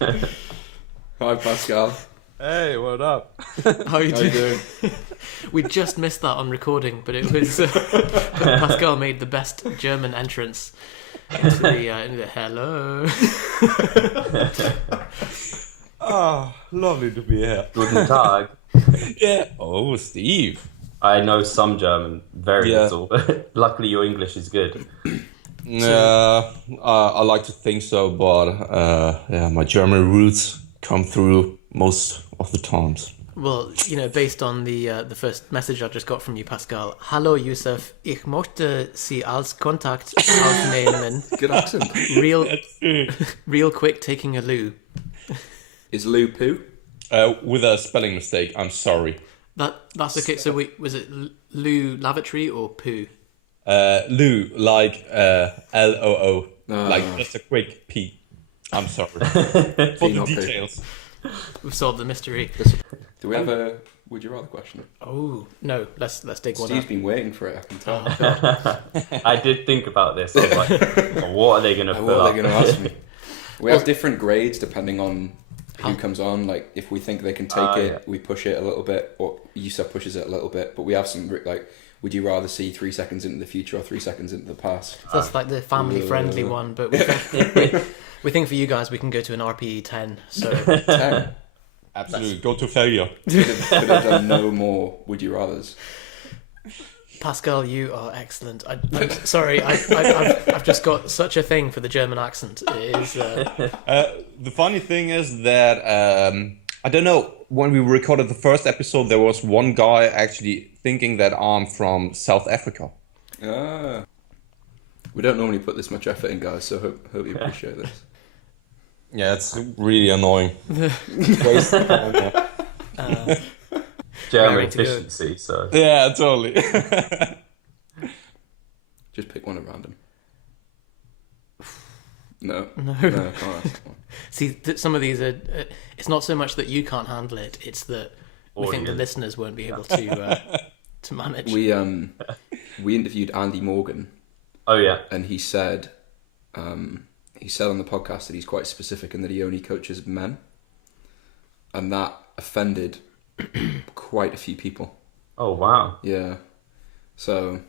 Hi, Pascal. Hey, what up? How you doing? We just missed that on recording, but it was Pascal made the best German entrance into the hello. Lovely to be here. Guten Tag. Yeah. Oh, Steve. I know some German, very Yeah. little. Luckily, your English is good. I like to think so, but my German roots come through most of the times. Well, based on the first message I just got from you, Pascal. Hallo, Yusuf. Ich möchte Sie als Kontakt aufnehmen. Good accent. Real quick, taking a loo. Is Lou poo? With a spelling mistake, I'm sorry. That's okay. So was it loo lavatory or poo? Lou, like Loo, Oh. like just a quick P. I'm sorry for the not P. details. We've solved the mystery. Do we have a would you rather question? Oh no, let's dig one Steve's up. been waiting for it, I can tell. I did think about this. I was like, what are they going to put What are up? they going to ask me? We have different grades depending on who comes on. Like, if we think they can take it, yeah. we push it a little bit, or Yusuf pushes it a little bit. But we have some, like, would you rather see 3 seconds into the future or 3 seconds into the past? So that's like the family-friendly one, but we think for you guys we can go to an RPE 10. So 10. Absolutely, go to failure. Could have done no more would you rathers. Pascal, you are excellent. I'm sorry, I've just got such a thing for the German accent. It is. The funny thing is that I don't know, when we recorded the first episode, there was one guy actually thinking that I'm from South Africa. Ah. We don't normally put this much effort in, guys, so hope you appreciate this. Yeah, it's really annoying. Waste of time, yeah. German Raring to go. efficiency, so... Yeah, totally. Just pick one at random. No, No. can't ask. See, some of these are. It's not so much that you can't handle it; it's that we think the Audience. listeners won't be able to manage. We interviewed Andy Morgan, Oh, yeah. and he said on the podcast that he's quite specific and that he only coaches men, and that offended quite a few people. Oh, wow. Yeah, so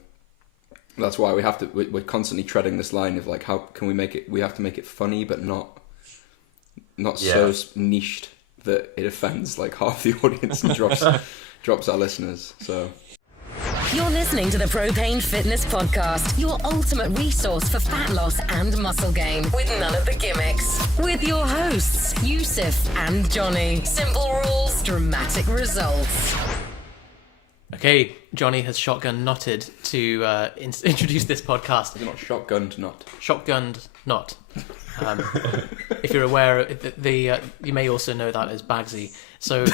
that's why we're constantly treading this line of like, how can we make it? We have to make it funny, but not so niched that it offends like half the audience and drops our listeners. So. You're listening to the Propane Fitness Podcast, your ultimate resource for fat loss and muscle gain, with none of the gimmicks. With your hosts, Yusuf and Johnny. Simple rules, dramatic results. Okay, Johnny has shotgun knotted to introduce this podcast. Is it not shotgunned? Not. Shotgunned knot. If you're aware, you may also know that as Bagsy. So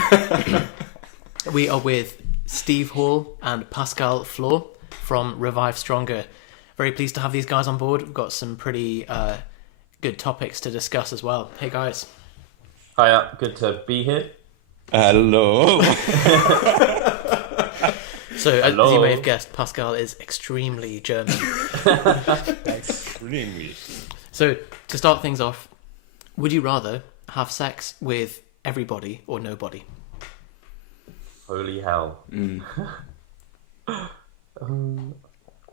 we are with Steve Hall and Pascal Flor from ReviveStronger. Very pleased to have these guys on board. We've got some pretty good topics to discuss as well. Hey guys. Hiya, good to be here. Hello. So as Hello. you may have guessed, Pascal is extremely German. Extremely. So to start things off, would you rather have sex with everybody or nobody? Holy hell.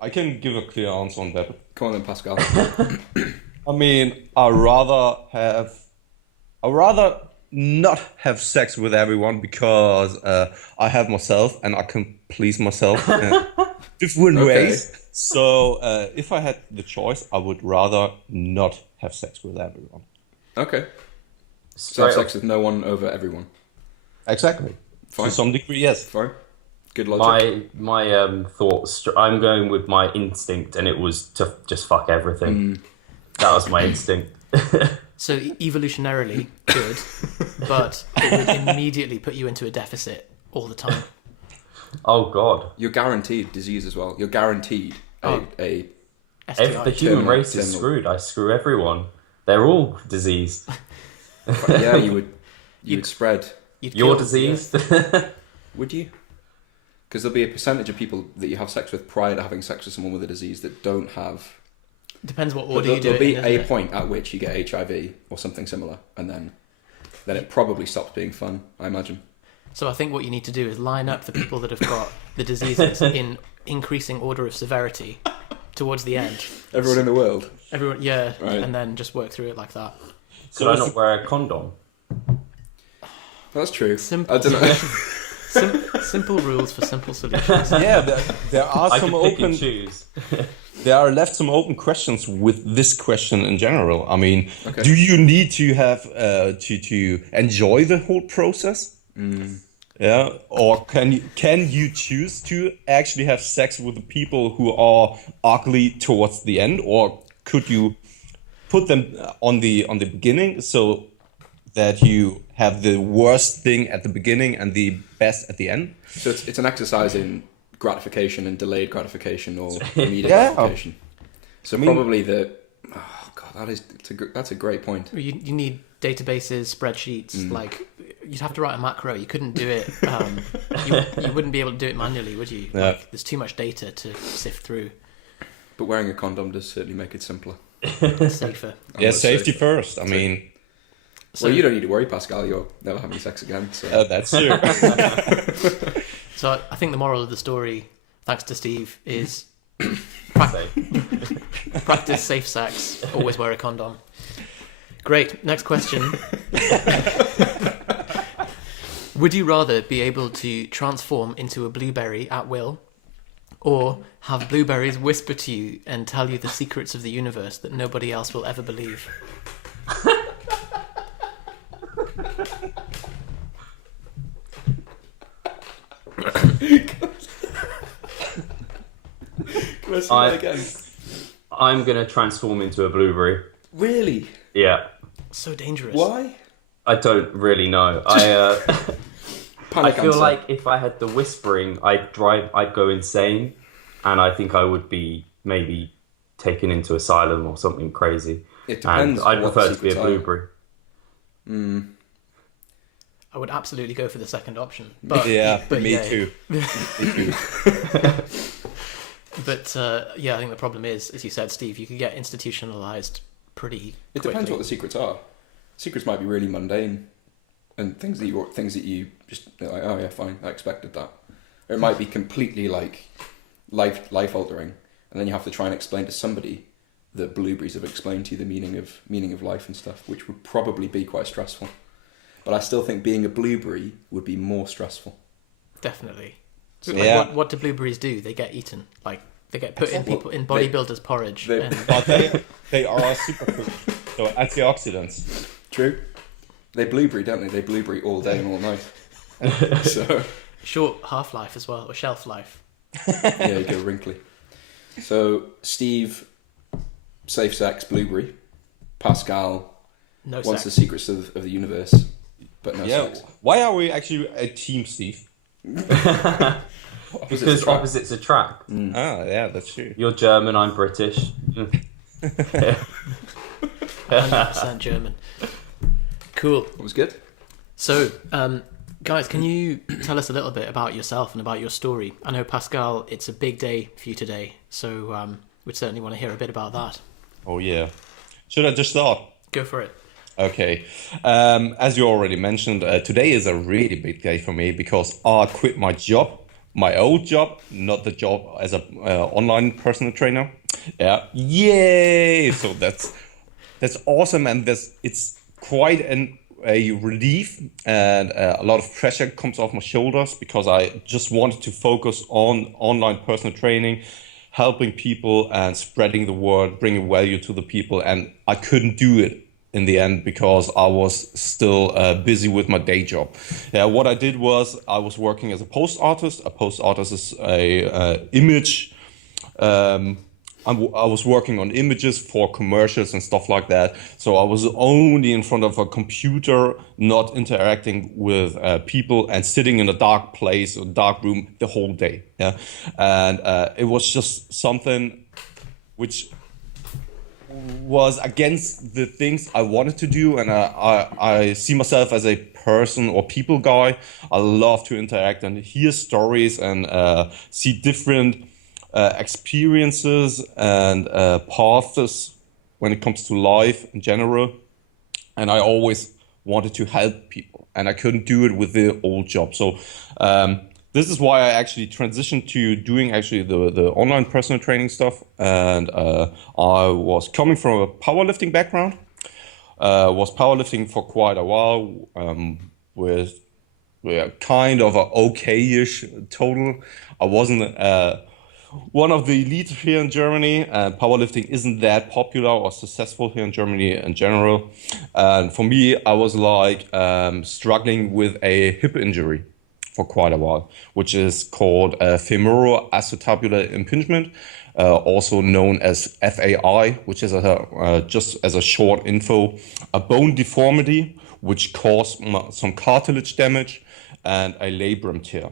I can give a clear answer on that. Come on then, Pascal. I mean, I'd rather not have sex with everyone because I have myself and I can please myself in different ways. So if I had the choice, I would rather not have sex with everyone. Okay. So have Straight sex with no one over everyone. Exactly. Fine. To some degree, yes. Fine. Good logic. My thoughts, I'm going with my instinct, and it was to just fuck everything. That was my instinct. So evolutionarily good, but it would immediately put you into a deficit all the time. Oh, God. You're guaranteed disease as well. You're guaranteed a STI. The human Terminal- race is terminal. screwed. I screw everyone. They're all diseased. yeah. You would spread. You'd You're kill- diseased. Would you? Because there'll be a percentage of people that you have sex with prior to having sex with someone with a disease that don't have. Depends what But order you do there'll it be in, a isn't it? point at which you get HIV or something similar, and then then it probably stops being fun, I imagine. So I think what you need to do is line up the people that have got the diseases in increasing order of severity towards the end. Everyone in the world? Everyone, yeah, Right. and then just work through it like that. Could I not wear a condom? That's true. Simple. I don't know. Simple rules for simple solutions. Yeah, there are I some could pick open. and choose. There are left some open questions with this question in general. I mean, Okay. do you need to have to enjoy the whole process? Yeah, or can you choose to actually have sex with the people who are ugly towards the end, or could you put them on the beginning so that you have the worst thing at the beginning and the best at the end? So it's an exercise in gratification and delayed gratification or immediate Yeah. gratification. So probably oh god, that's a great point. You need databases, spreadsheets. Like you'd have to write a macro. You couldn't do it. You wouldn't be able to do it manually, would you? Yeah. Like, there's too much data to sift through. But wearing a condom does certainly make it simpler. Safer. Yeah, Almost safety safer. first. I mean, Well, you don't need to worry, Pascal. You're never having sex again. So. that's true. So I think the moral of the story, thanks to Steve, is practice safe sex. Always wear a condom. Great. Next question. Would you rather be able to transform into a blueberry at will, or have blueberries whisper to you and tell you the secrets of the universe that nobody else will ever believe? Can I see that again? I'm going to transform into a blueberry. Really? Yeah. So dangerous. Why? I don't really know. I Panic feel answer. like if I had the whispering, I'd go insane, and I think I would be maybe taken into asylum or something crazy. It depends. And I'd what prefer the to be a secrets are. blueberry. I would absolutely go for the second option. But, Yeah, but me yeah. too. But yeah, I think the problem is, as you said, Steve, you could get institutionalized pretty It quickly. depends what the secrets are. Secrets might be really mundane, and things that you just like, oh yeah, fine, I expected that. Or it might be completely like life altering, and then you have to try and explain to somebody that blueberries have explained to you the meaning of life and stuff, which would probably be quite stressful. But I still think being a blueberry would be more stressful. Definitely. So, Like, yeah. what do blueberries do? They get eaten. Like they get put in people in bodybuilders' porridge. they- and But they are a superfood, so antioxidants. True. They blueberry, don't they? They blueberry all day and all night. So short half-life as well, or shelf life. yeah, you go wrinkly. So Steve, safe sex, blueberry. Pascal No wants the sex. secrets of the universe, but no Yeah. sex. Why are we actually a team, Steve? Because attract. opposites attract. Ah, yeah, that's true. You're German, I'm British. 100% German. Cool. That was good. So, guys, can you tell us a little bit about yourself and about your story? I know, Pascal, it's a big day for you today, so we'd certainly want to hear a bit about that. Oh yeah. Should I just start? Go for it. Okay. As you already mentioned, today is a really big day for me because I quit my job, my old job, not the job as a online personal trainer. Yeah, yay! So that's awesome, and it's quite a relief, and a lot of pressure comes off my shoulders because I just wanted to focus on online personal training, helping people and spreading the word, bringing value to the people, and I couldn't do it in the end because I was still busy with my day job. Yeah, what I did was I was working as a post artist. A post artist is a image. I was working on images for commercials and stuff like that. So I was only in front of a computer, not interacting with people, and sitting in a dark place, a dark room the whole day. Yeah, and it was just something which was against the things I wanted to do, and I see myself as a person or people guy. I love to interact and hear stories and see different experiences and paths when it comes to life in general. And I always wanted to help people, and I couldn't do it with the old job. So this is why I actually transitioned to doing actually the online personal training stuff. And I was coming from a powerlifting background, was powerlifting for quite a while, with kind of a okay-ish total. I wasn't one of the elite here in Germany, and powerlifting isn't that popular or successful here in Germany in general. And for me, I was like struggling with a hip injury for quite a while, which is called femoral acetabular impingement, also known as FAI, which is just as a short info, a bone deformity which caused some cartilage damage and a labrum tear.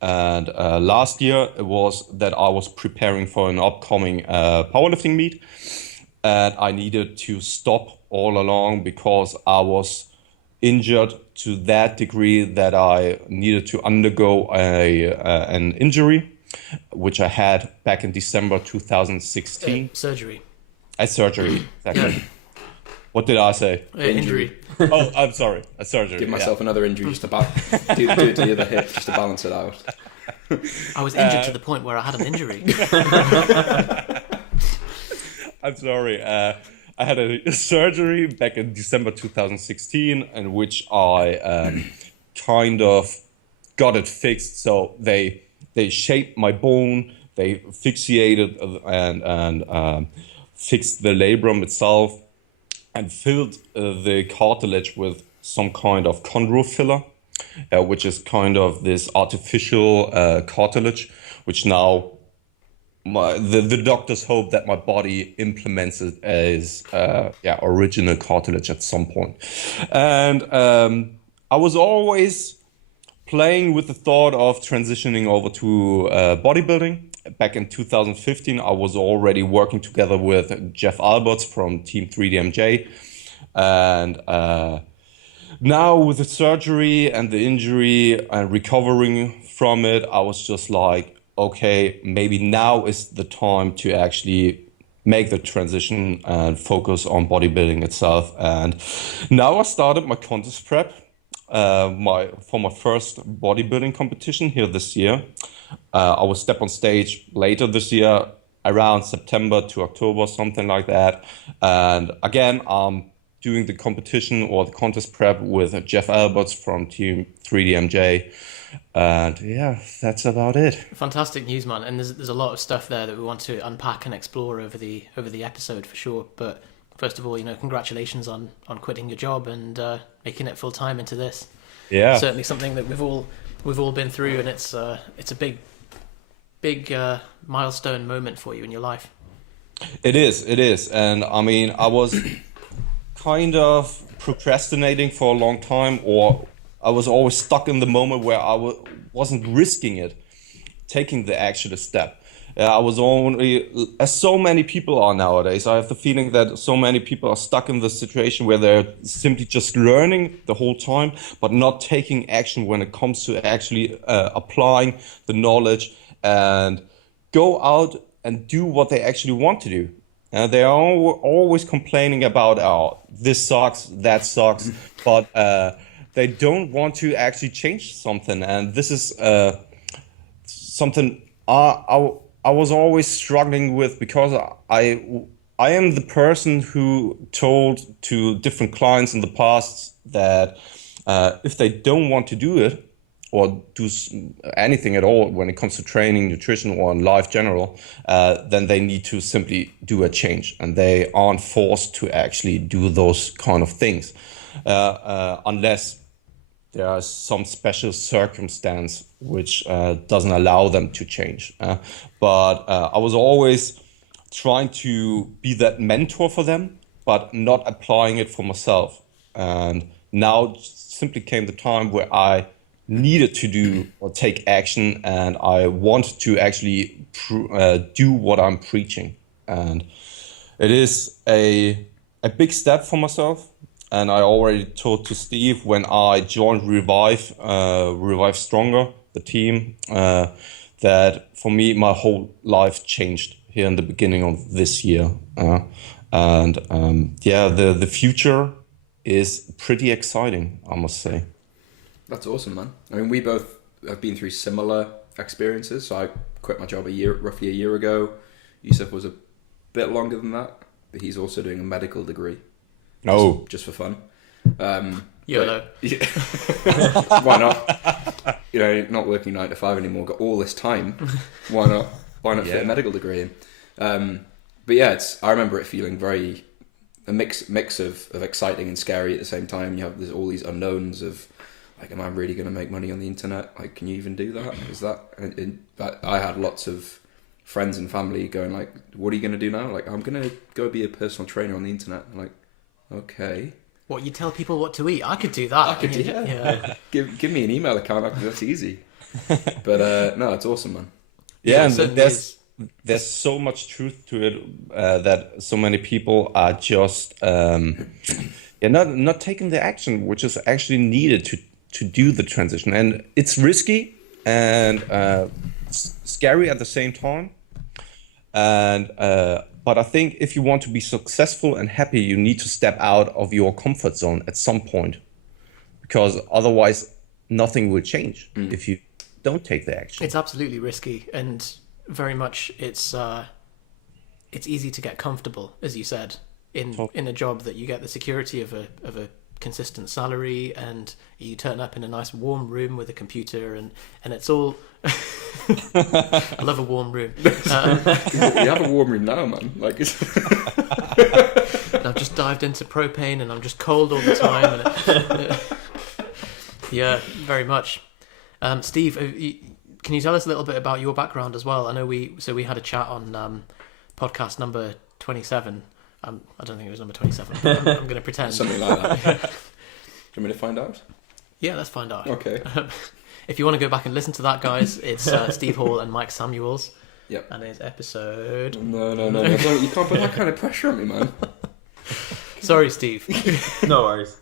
And last year it was that I was preparing for an upcoming powerlifting meet, and I needed to stop all along because I was injured to that degree that I needed to undergo an injury, which I had back in December 2016. Surgery. A surgery, exactly. What did I say? Injury. Oh, I'm sorry. A surgery. Give myself another injury just to do it to the other hip just to balance it out. I was injured to the point where I had an injury. I'm sorry. I had a surgery back in December 2016 in which I kind of got it fixed. So they shaped my bone, they fixated and fixed the labrum itself, and filled the cartilage with some kind of chondro filler, which is kind of this artificial cartilage, which now the doctors hope that my body implements it as original cartilage at some point. And I was always playing with the thought of transitioning over to bodybuilding. Back in 2015, I was already working together with Jeff Alberts from Team 3DMJ. And now with the surgery and the injury and recovering from it, I was just like, okay, maybe now is the time to actually make the transition and focus on bodybuilding itself. And now I started my contest prep for my first bodybuilding competition here this year. I will step on stage later this year, around September to October, something like that. And again, I'm doing the competition or the contest prep with Jeff Alberts from Team 3DMJ. And yeah, that's about it. Fantastic news, man. And there's a lot of stuff there that we want to unpack and explore over the episode for sure. But first of all, congratulations on quitting your job and making it full time into this. Yeah, certainly something that we've all been through, and it's a big milestone moment for you in your life. It is, and I mean, I was kind of procrastinating for a long time, or I was always stuck in the moment where I wasn't risking it, taking the actual step. I was only, as so many people are nowadays, I have the feeling that so many people are stuck in the situation where they're simply just learning the whole time, but not taking action when it comes to actually applying the knowledge and go out and do what they actually want to do. They are always complaining about, oh, this sucks, that sucks, but they don't want to actually change something. And this is something I was always struggling with, because I am the person who told to different clients in the past that if they don't want to do it or do anything at all when it comes to training, nutrition, or in life general, then they need to simply do a change, and they aren't forced to actually do those kind of things unless there are some special circumstance which doesn't allow them to change. But I was always trying to be that mentor for them, but not applying it for myself. And now simply came the time where I needed to do or take action, and I wanted to actually do what I'm preaching. And it is a big step for myself. And I already told to Steve when I joined ReviveStronger, the team, that for me, my whole life changed here in the beginning of this year. The future is pretty exciting, I must say. That's awesome, man. I mean, we both have been through similar experiences. So I quit my job roughly a year ago. Yusuf was a bit longer than that, but he's also doing a medical degree. Just for fun. YOLO. Yeah. Why not? Not working 9 to 5 anymore. Got all this time. Why not? Why not fit a medical degree in? But yeah, I remember it feeling very a mix of exciting and scary at the same time. There's all these unknowns of like, am I really going to make money on the internet? Like, can you even do that? Is that? I had lots of friends and family going like, what are you going to do now? Like, I'm going to go be a personal trainer on the internet. I'm like, okay. What, you tell people what to eat? I could do that. I could do that. Yeah. Give me an email account. That's easy. But no, it's awesome, man. Yeah, and there's so much truth to it that so many people are just not taking the action, which is actually needed to do the transition. And it's risky and scary at the same time. And but I think if you want to be successful and happy, you need to step out of your comfort zone at some point, because otherwise nothing will change if you don't take the action. It's absolutely risky, and very much it's easy to get comfortable, as you said, in a job that you get the security of a consistent salary, and you turn up in a nice warm room with a computer, and it's all I love a warm room. You have a warm room now, man. Like I've just dived into propane and I'm just cold all the time. Yeah, very much. Steve, can you tell us a little bit about your background as well? I know we had a chat on podcast number 27. I don't think it was number 27, but I'm going to pretend. Something like that. Do you want me to find out? Yeah, let's find out. Okay. If you want to go back and listen to that, guys, it's Steve Hall and Mike Samuels. Yep. And his episode... No. Don't, you can't put that kind of pressure on me, man. Sorry, Steve. No worries.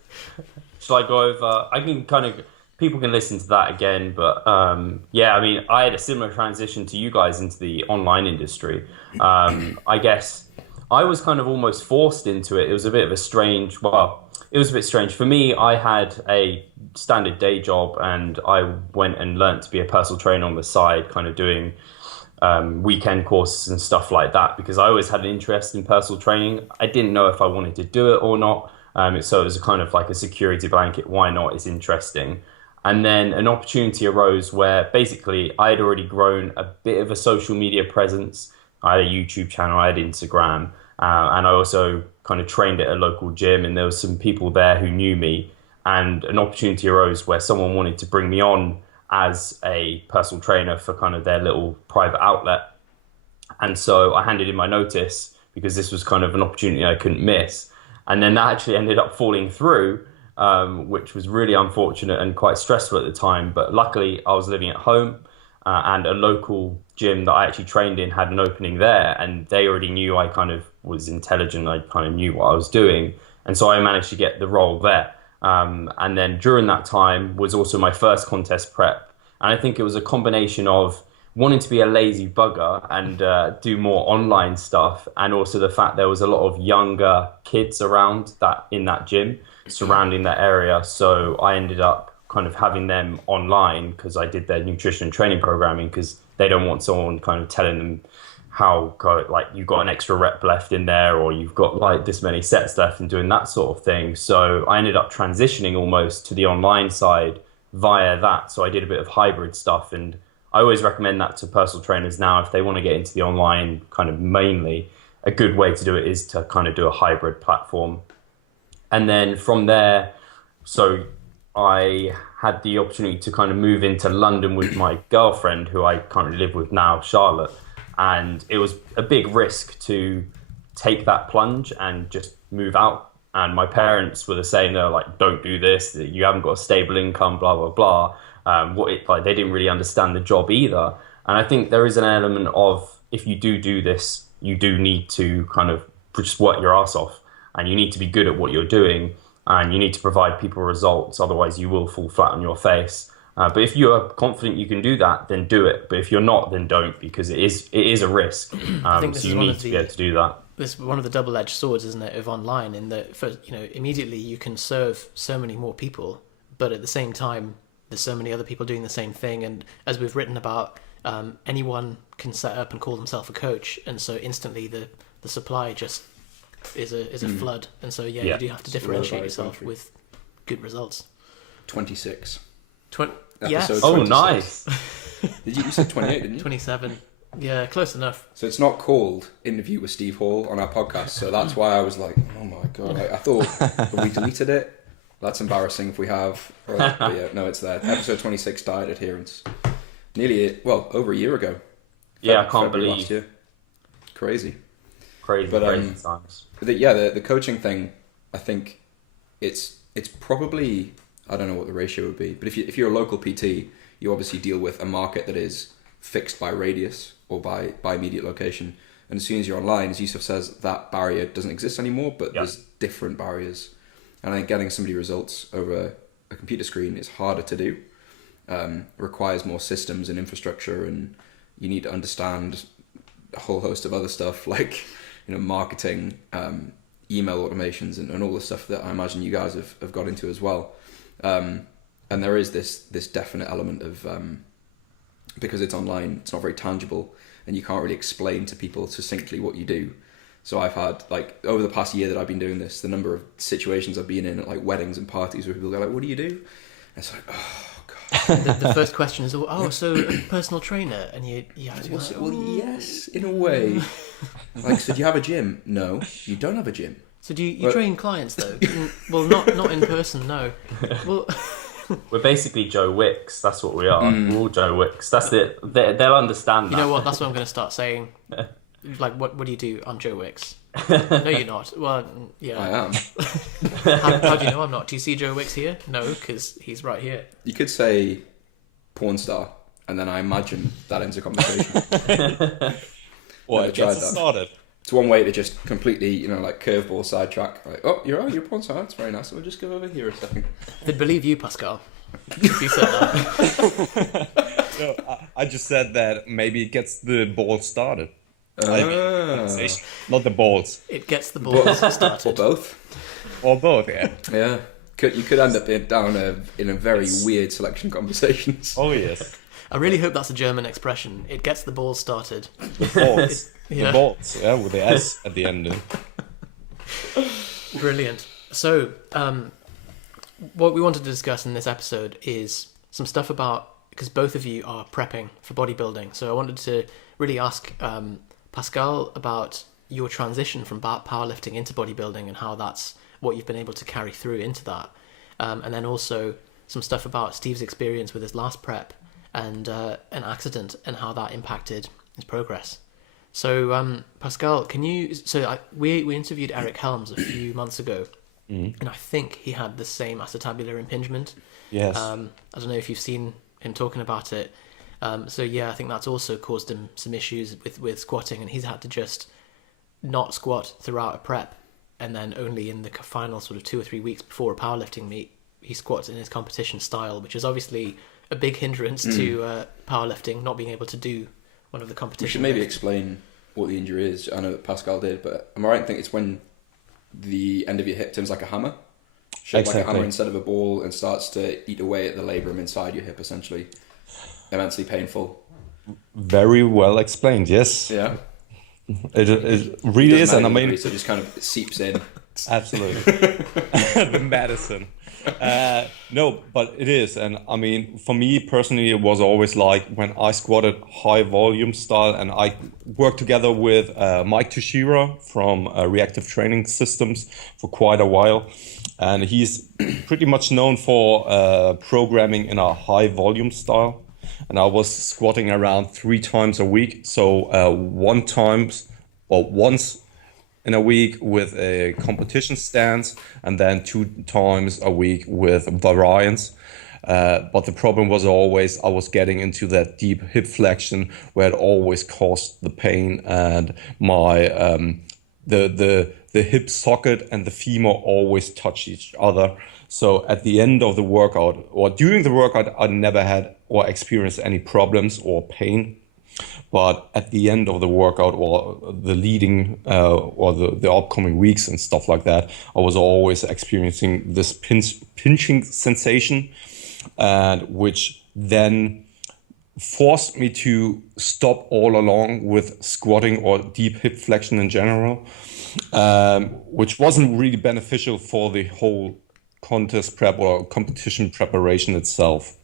Shall I go over... I can kind of... People can listen to that again, but yeah, I mean, I had a similar transition to you guys into the online industry. I guess I was kind of almost forced into it. It was a bit of a strange... Well, it was a bit strange. For me, I had a standard day job and I went and learnt to be a personal trainer on the side, kind of doing weekend courses and stuff like that, because I always had an interest in personal training. I didn't know if I wanted to do it or not. So it was kind of like a security blanket. Why not? It's interesting. And then an opportunity arose where basically I had already grown a bit of a social media presence. I had a YouTube channel, I had Instagram, and I also kind of trained at a local gym, and there was some people there who knew me, and an opportunity arose where someone wanted to bring me on as a personal trainer for kind of their little private outlet. And so I handed in my notice because this was kind of an opportunity I couldn't miss. And then that actually ended up falling through, which was really unfortunate and quite stressful at the time. But luckily I was living at home, and a local gym that I actually trained in had an opening there, and they already knew I kind of was intelligent. I kind of knew what I was doing. And so I managed to get the role there. And then during that time was also my first contest prep. And I think it was a combination of wanting to be a lazy bugger and do more online stuff, and also the fact there was a lot of younger kids around that in that gym surrounding that area. So I ended up kind of having them online because I did their nutrition and training programming, because they don't want someone kind of telling them how, like, you've got an extra rep left in there, or you've got like this many sets left, and doing that sort of thing. So I ended up transitioning almost to the online side via that. So I did a bit of hybrid stuff, and I always recommend that to personal trainers now if they want to get into the online kind of mainly. A good way to do it is to kind of do a hybrid platform. And then from there, so I had the opportunity to kind of move into London with my girlfriend, who I currently live with now, Charlotte. And it was a big risk to take that plunge and just move out. And my parents were saying, they're like, don't do this, you haven't got a stable income, blah, blah, blah. They didn't really understand the job either. And I think there is an element of, if you do this, you do need to kind of just work your ass off, and you need to be good at what you're doing, and you need to provide people results. Otherwise you will fall flat on your face. But if you're confident you can do that, then do it. But if you're not, then don't, because it is a risk. I think so you need to be able to do that. this one of the double-edged swords, isn't it, of online, in that, for, you know, immediately you can serve so many more people, but at the same time there's so many other people doing the same thing, and as we've written about, anyone can set up and call themselves a coach, and so instantly the supply just is a flood, and so you do have to differentiate yourself with good results. 26. Yes. Oh, 26. nice. You said 28, didn't you? 27. Yeah, close enough. So it's not called Interview with Steve Hall on our podcast, so that's why I was like, oh my god, I thought, have we deleted it? That's embarrassing if we have. But yeah, no, it's there. Episode 26, Diet Adherence. Over a year ago. Yeah, I can't February believe. last year. Crazy. Crazy times. The coaching thing, I think it's probably, I don't know what the ratio would be, but if you're a local PT, you obviously deal with a market that is fixed by radius or by immediate location. And as soon as you're online, as Yusuf says, that barrier doesn't exist anymore, but there's different barriers. And I think getting somebody results over a computer screen is harder to do. Requires more systems and infrastructure, and you need to understand a whole host of other stuff like, you know, marketing, email automations, and all the stuff that I imagine you guys have got into as well. And there is this definite element of, because it's online, it's not very tangible, and you can't really explain to people succinctly what you do. So I've had, like, over the past year that I've been doing this, the number of situations I've been in at, like, weddings and parties where people go like, what do you do? And it's like, oh god. The first question is, so a personal trainer, and you have to go like, Well, yes, in a way. Like, so do you have a gym? No, you don't have a gym. So do you train clients though? Well, not in person, no. Well, We're basically Joe Wicks. That's what we are. We're all Joe Wicks. That's it. They'll understand that. you know what? That's what I'm going to start saying. Like, what do you do? I'm Joe Wicks. No, you're not. Well, yeah. I am. How do you know I'm not? Do you see Joe Wicks here? No, because he's right here. You could say porn star, and then I imagine that ends a conversation. Well, Never tried gets that. us started. It's one way to just completely, you know, like curveball sidetrack. Like, you're a porn star. That's very nice. We'll just go over here a second. They'd believe you, Pascal. If you said that. No, I just said that maybe it gets the ball started. Not the balls. It gets the balls Or started. both. Or both, yeah. Yeah. You could end up in a very weird selection of conversations. Oh, yes. I really hope that's a German expression. It gets the balls started. The balls. Yeah. The balls, yeah, with the S at the end. Brilliant. So, what we wanted to discuss in this episode is some stuff about, because both of you are prepping for bodybuilding. So I wanted to really ask Pascal about your transition from powerlifting into bodybuilding and how that's what you've been able to carry through into that. And then also some stuff about Steve's experience with his last prep and an accident and how that impacted his progress. So, Pascal, can you... So we interviewed Eric Helms a few months ago, and I think he had the same acetabular impingement. Yes. I don't know if you've seen him talking about it. So yeah, I think that's also caused him some issues with squatting, and he's had to just not squat throughout a prep, and then only in the final sort of 2 or 3 weeks before a powerlifting meet, he squats in his competition style, which is obviously a big hindrance to powerlifting, not being able to do one of the competition. We should maybe lifts. explain what the injury is. I know that Pascal did, but am I right in thinking it's when the end of your hip turns like a hammer? Shaped like a hammer instead of a ball, and starts to eat away at the labrum inside your hip, essentially. Immensely painful. Very well explained, yes. Yeah. It really is, and I mean... So it just kind of seeps in. Absolutely. The medicine. No, but it is. And I mean, for me personally, it was always like when I squatted high volume style, and I worked together with Mike Teixeira from Reactive Training Systems for quite a while. And he's pretty much known for programming in a high volume style. And I was squatting around 3 times a week. So once in a week with a competition stance, and then 2 times a week with variance. But the problem was always I was getting into that deep hip flexion where it always caused the pain, and my the hip socket and the femur always touch each other. So at the end of the workout or during the workout, I never had or experienced any problems or pain. But at the end of the workout or the leading or the upcoming weeks and stuff like that, I was always experiencing this pinching sensation, and which then forced me to stop all along with squatting or deep hip flexion in general, which wasn't really beneficial for the whole contest prep or competition preparation itself.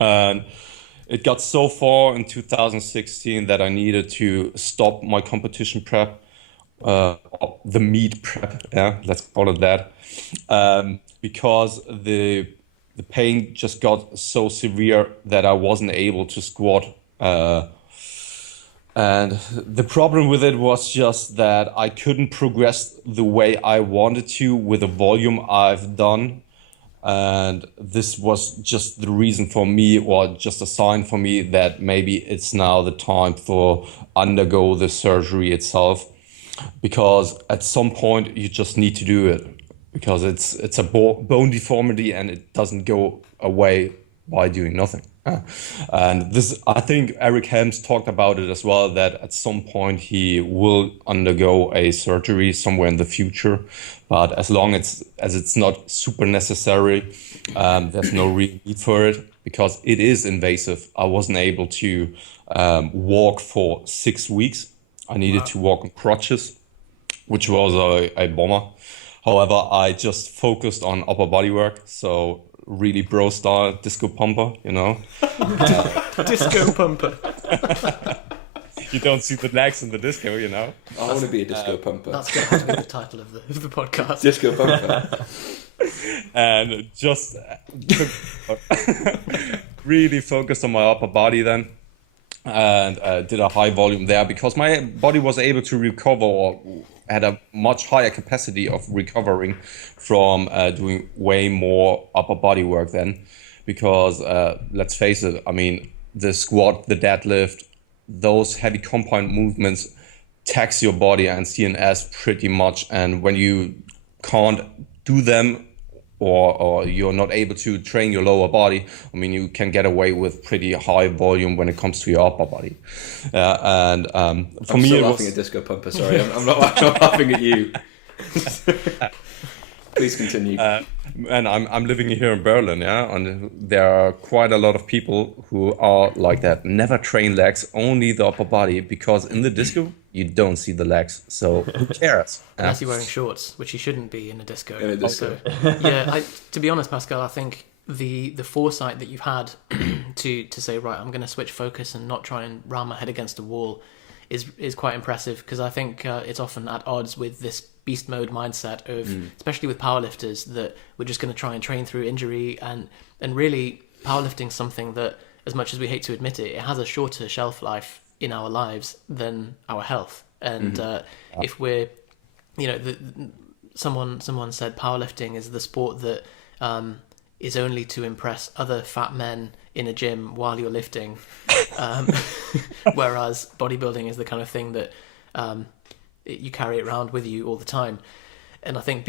And it got so far in 2016 that I needed to stop my competition prep, the meet prep, yeah, let's call it that, because the pain just got so severe that I wasn't able to squat. And the problem with it was just that I couldn't progress the way I wanted to with the volume I've done. And this was just the reason for me, or just a sign for me, that maybe it's now the time for undergo the surgery itself, because at some point you just need to do it, because it's a bone deformity and it doesn't go away by doing nothing. And this, I think Eric Helms talked about it as well, that at some point he will undergo a surgery somewhere in the future, but as long as it's not super necessary, there's no real need for it, because it is invasive. I wasn't able to walk for 6 weeks. I needed to walk on crutches, which was a bummer. However, I just focused on upper body work, so really bro style DiscoPumper, you know. DiscoPumper. You don't see the legs in the disco, you know. I want to be a DiscoPumper. That's going to have to be the title of the podcast. DiscoPumper. And just really focused on my upper body then, and did a high volume there, because my body was able to recover, or had a much higher capacity of recovering from doing way more upper body work then, because let's face it, I mean, the squat, the deadlift, those heavy compound movements tax your body and CNS pretty much, and when you can't do them, or you're not able to train your lower body, I mean, you can get away with pretty high volume when it comes to your upper body. And for I'm me, still it laughing was... at DiscoPumper. Sorry, I'm not laughing at you. Please continue. And I'm living here in Berlin, yeah, and there are quite a lot of people who are like that. Never train legs, only the upper body, because in the disco you don't see the legs. So who cares? Unless you're wearing shorts, which you shouldn't be in a disco. In a disco. Yeah, to be honest, Pascal, I think the foresight that you've had to say, right, I'm going to switch focus and not try and ram my head against a wall is quite impressive, because I think it's often at odds with this beast mode mindset of, especially with powerlifters, that we're just going to try and train through injury, and really powerlifting something that, as much as we hate to admit it, it has a shorter shelf life in our lives than our health. And if we're, someone said powerlifting is the sport that is only to impress other fat men in a gym while you're lifting, whereas bodybuilding is the kind of thing that you carry it around with you all the time. And I think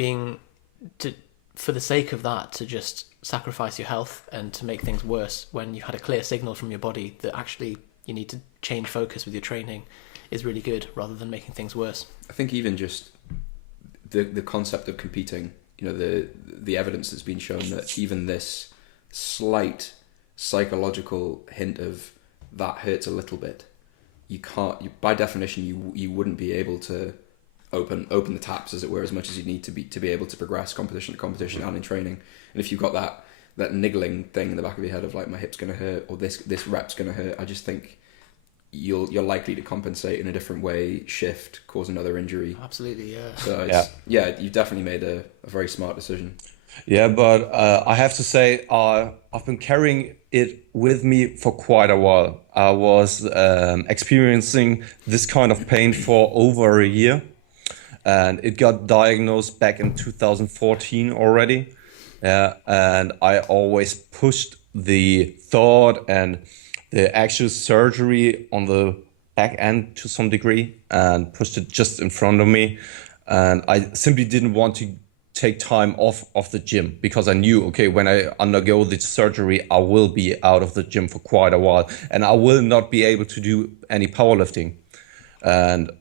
for the sake of that, to just sacrifice your health and to make things worse when you've had a clear signal from your body that actually you need to change focus with your training is really good, rather than making things worse. I think even just the concept of competing, the evidence that's been shown that even this slight psychological hint of that hurts a little bit, by definition you wouldn't be able to open the taps, as it were, as much as you need to be able to progress competition to competition and in training. And if you've got that niggling thing in the back of your head of like, my hip's gonna hurt, or this rep's gonna hurt, I just think you're likely to compensate in a different way, shift, cause another injury. Absolutely, yeah. So you've definitely made a very smart decision. Yeah, but I have to say, I've been carrying it with me for quite a while. I was experiencing this kind of pain for over a year, and it got diagnosed back in 2014 already. And I always pushed the thought and the actual surgery on the back end to some degree, and pushed it just in front of me. And I simply didn't want to take time off of the gym, because I knew, okay, when I undergo the surgery, I will be out of the gym for quite a while, and I will not be able to do any powerlifting. And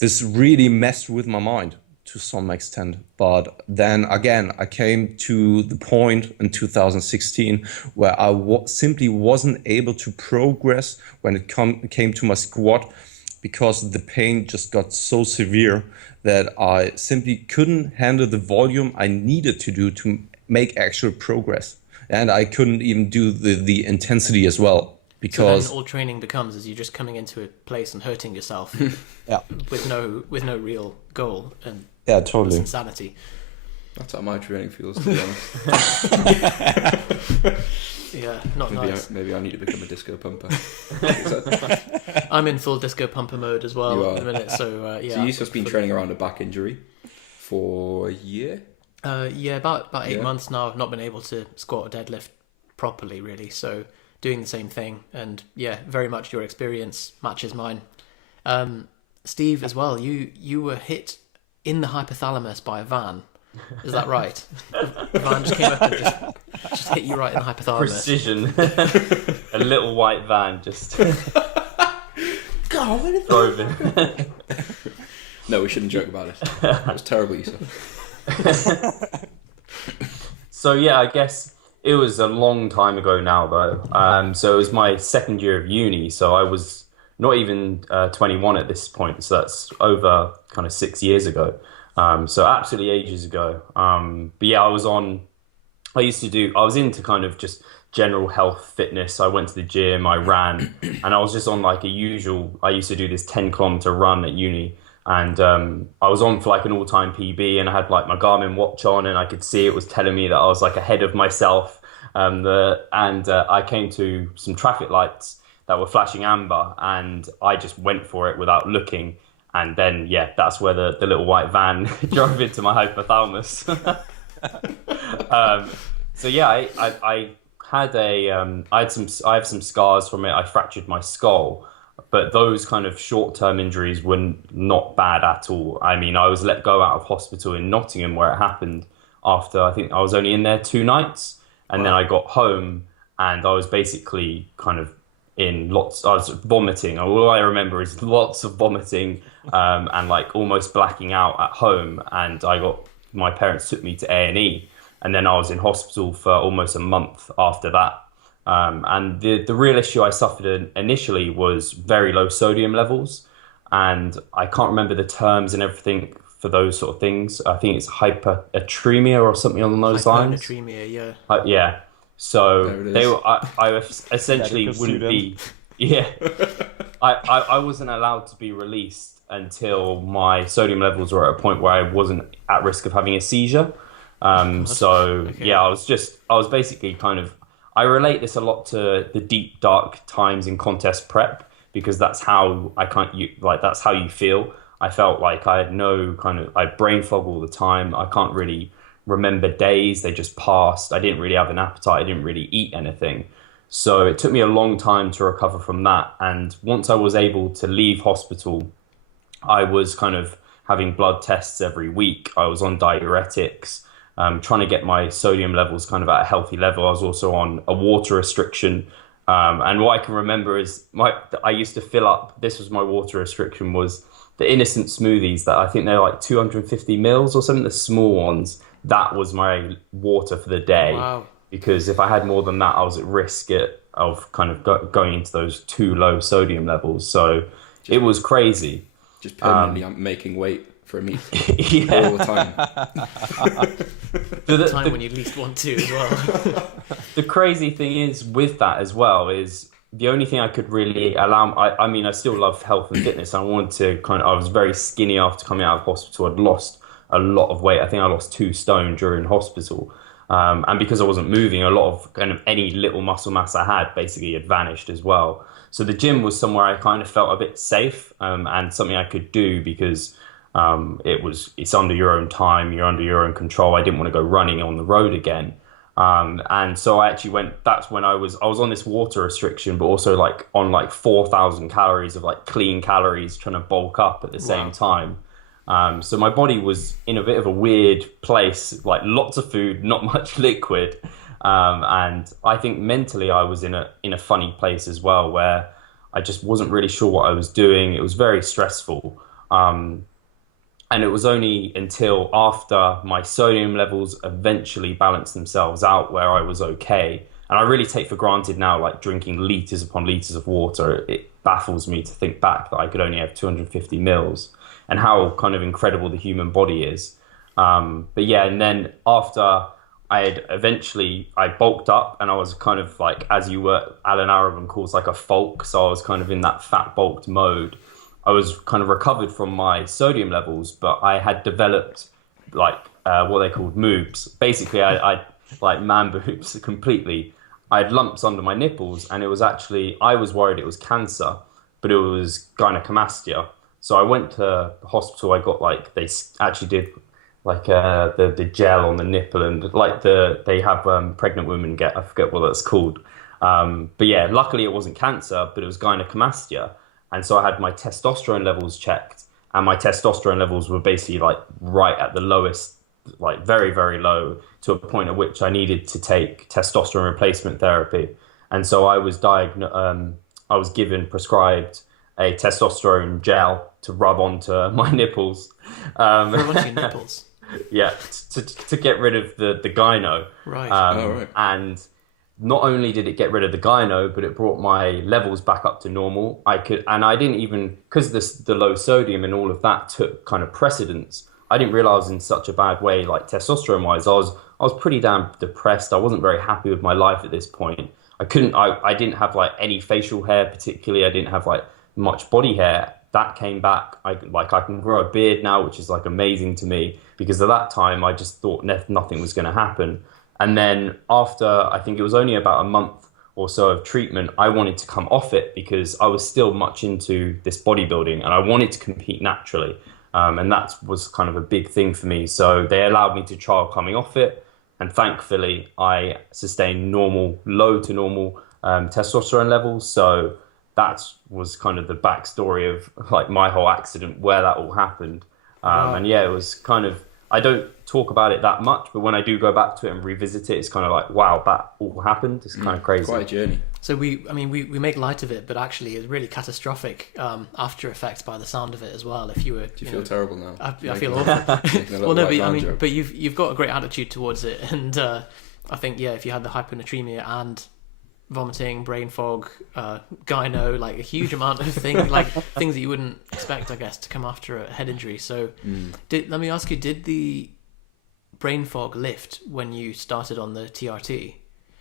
this really messed with my mind to some extent. But then again, I came to the point in 2016 where I simply wasn't able to progress when it came to my squat, because the pain just got so severe that I simply couldn't handle the volume I needed to do to make actual progress. And I couldn't even do the intensity as well. Because so then all training becomes is you just coming into a place and hurting yourself yeah, with no real goal, and yeah, totally. it's insanity. That's how my training feels, to be honest. Yeah, not nice. Maybe I need to become a disco pumper. I'm in full DiscoPumper mode as well at the minute. So yeah. So you've been training around a back injury for a year? Yeah, about 8 months now. I've not been able to squat or deadlift properly, really. So doing the same thing, and yeah, very much your experience matches mine. Steve, as well, you were hit in the hypothalamus by a van. Is that right? The van just came up and just hit you right in the hypothalamus. Precision. A little white van just drove in. No, we shouldn't joke about it. It was terrible, Yusuf. So yeah, I guess it was a long time ago now, though. So it was my second year of uni, so I was not even 21 at this point, so that's over kind of 6 years ago. So absolutely ages ago. But yeah, I was into kind of just general health fitness. I went to the gym, I ran, and I was just on like I used to do this 10-kilometer run at uni. And I was on for like an all-time PB, and I had like my Garmin watch on, and I could see it was telling me that I was like ahead of myself. I came to some traffic lights that were flashing amber, and I just went for it without looking. And then, yeah, that's where the little white van drove into my hypothalamus. So yeah, I have some scars from it. I fractured my skull, but those kind of short-term injuries were not bad at all. I mean, I was let go out of hospital in Nottingham where it happened after, I think I was only in there 2 nights, and then I got home and I was basically kind of I was vomiting. All I remember is lots of vomiting and like almost blacking out at home. And my parents took me to A&E, and then I was in hospital for almost a month after that. And the real issue I suffered initially was very low sodium levels. And I can't remember the terms and everything for those sort of things. I think it's hypernatremia or something along those lines. Hypernatremia, yeah. Yeah. So I essentially wouldn't be, yeah. I wasn't allowed to be released until my sodium levels were at a point where I wasn't at risk of having a seizure. Yeah, I was basically kind of, I relate this a lot to the deep, dark times in contest prep, because that's how that's how you feel. I felt like I had I brain fog all the time. I can't really remember days, they just passed. I didn't really have an appetite, I didn't really eat anything. So it took me a long time to recover from that. And once I was able to leave hospital, I was kind of having blood tests every week. I was on diuretics, trying to get my sodium levels kind of at a healthy level. I was also on a water restriction. And what I can remember is I used to fill up, this was my water restriction, was the innocent smoothies that I think they're like 250 mils or something, the small ones. That was my water for the day. Wow. Because if I had more than that, I was at risk of kind of going into those too low sodium levels. So it was crazy. Just permanently making weight for a meet yeah. all the time. The time when you least want to as well. The crazy thing is with that as well is the only thing I could really allow. I mean, I still love health and fitness. I wanted to I was very skinny after coming out of hospital. I'd lost a lot of weight. I think I lost 2 stone during hospital. And because I wasn't moving, a lot of kind of any little muscle mass I had basically had vanished as well. So the gym was somewhere I kind of felt a bit safe and something I could do because it's under your own time, you're under your own control. I didn't want to go running on the road again. And so I actually that's when I was on this water restriction, but also on 4,000 calories of clean calories, trying to bulk up at the same time. So my body was in a bit of a weird place, like lots of food, not much liquid. And I think mentally I was in a funny place as well, where I just wasn't really sure what I was doing. It was very stressful. And it was only until after my sodium levels eventually balanced themselves out where I was okay. And I really take for granted now, like drinking liters upon liters of water. It baffles me to think back that I could only have 250 mils and how kind of incredible the human body is. But yeah, and then after I bulked up, and I was kind of like, as Alan Arabin calls, like a folk. So I was kind of in that fat bulked mode. I was kind of recovered from my sodium levels, but I had developed like what they called moobs. Basically, I like man boobs completely. I had lumps under my nipples, and it was actually, I was worried it was cancer, but it was gynecomastia. So I went to the hospital. I got like, they actually did like the gel on the nipple, and like they have pregnant women get, I forget what that's called. But yeah, luckily it wasn't cancer, but it was gynecomastia. And so I had my testosterone levels checked, and my testosterone levels were basically like right at the lowest, like very, very low, to a point at which I needed to take testosterone replacement therapy. And so I was prescribed a testosterone gel to rub onto my nipples. Rub onto your nipples? Yeah, to get rid of the gyno. Right. Right. And not only did it get rid of the gyno, but it brought my levels back up to normal. I didn't even, because the low sodium and all of that took kind of precedence, I didn't realize I was in such a bad way, like testosterone wise. I was pretty damn depressed. I wasn't very happy with my life at this point. I didn't have like any facial hair particularly. I didn't have like much body hair. That came back. I can grow a beard now, which is like amazing to me, because at that time I just thought nothing was going to happen. And then after, I think it was only about a month or so of treatment, I wanted to come off it because I was still much into this bodybuilding and I wanted to compete naturally. And that was kind of a big thing for me. So they allowed me to trial coming off it. And thankfully, I sustained low to normal testosterone levels. So that was kind of the backstory of like my whole accident, where that all happened. Wow. And yeah, it was kind of, I don't talk about it that much, but when I do go back to it and revisit it, it's kind of like, wow, that all happened. It's kind of crazy. Quite a journey. So we make light of it, but actually it's really catastrophic after effects by the sound of it as well. If you were, Do you feel terrible now? I feel awful. Well, no, but but you've got a great attitude towards it, and I think if you had the hyponatremia and vomiting, brain fog, gyno, like a huge amount of things, like things that you wouldn't expect, I guess, to come after a head injury. So, let me ask you: did the brain fog lift when you started on the TRT?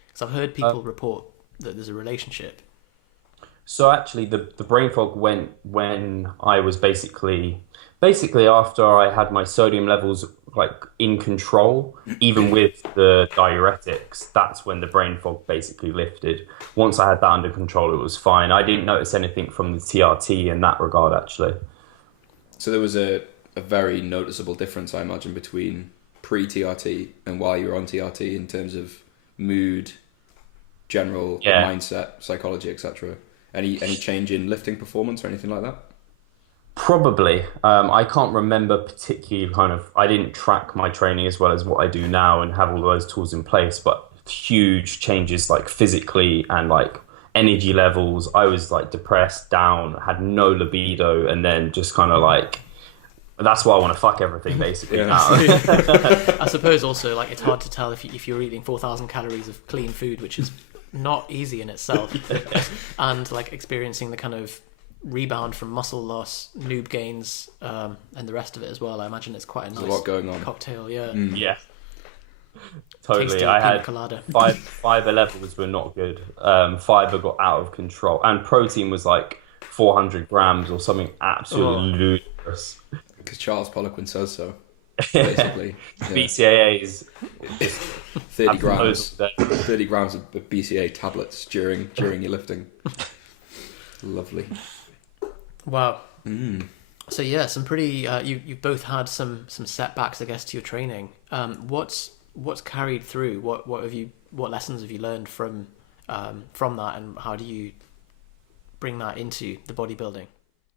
Because I've heard people report that there's a relationship. So actually, the brain fog went when I was basically after I had my sodium levels like in control, even with the diuretics. That's when the brain fog basically lifted. Once I had that under control, it was fine. I didn't notice anything from the TRT in that regard, actually. So there was a very noticeable difference, I imagine, between pre-TRT and while you were on TRT in terms of mood, general mindset, psychology, etc. Any change in lifting performance or anything like that? Probably. I can't remember particularly I didn't track my training as well as what I do now and have all those tools in place, but huge changes like physically and like energy levels. I was like depressed, down, had no libido, and then just kind of like, that's why I want to fuck everything basically now. I suppose also like it's hard to tell if you're eating 4,000 calories of clean food, which is not easy in itself, and like experiencing the kind of rebound from muscle loss, noob gains, and the rest of it as well. I imagine it's quite a nice a lot going on. cocktail. Yeah. Yeah. Totally. Tasty I pina had colada. fiber levels were not good. Fiber got out of control, and protein was like 400 grams or something absolutely ludicrous. Because Charles Poliquin says so. Basically, BCAA is 30 grams. 30 grams of BCAA tablets during your lifting. Lovely. Wow. So yeah, some pretty. You've both had some setbacks, I guess, to your training. What's carried through? What lessons have you learned from that, and how do you bring that into the bodybuilding?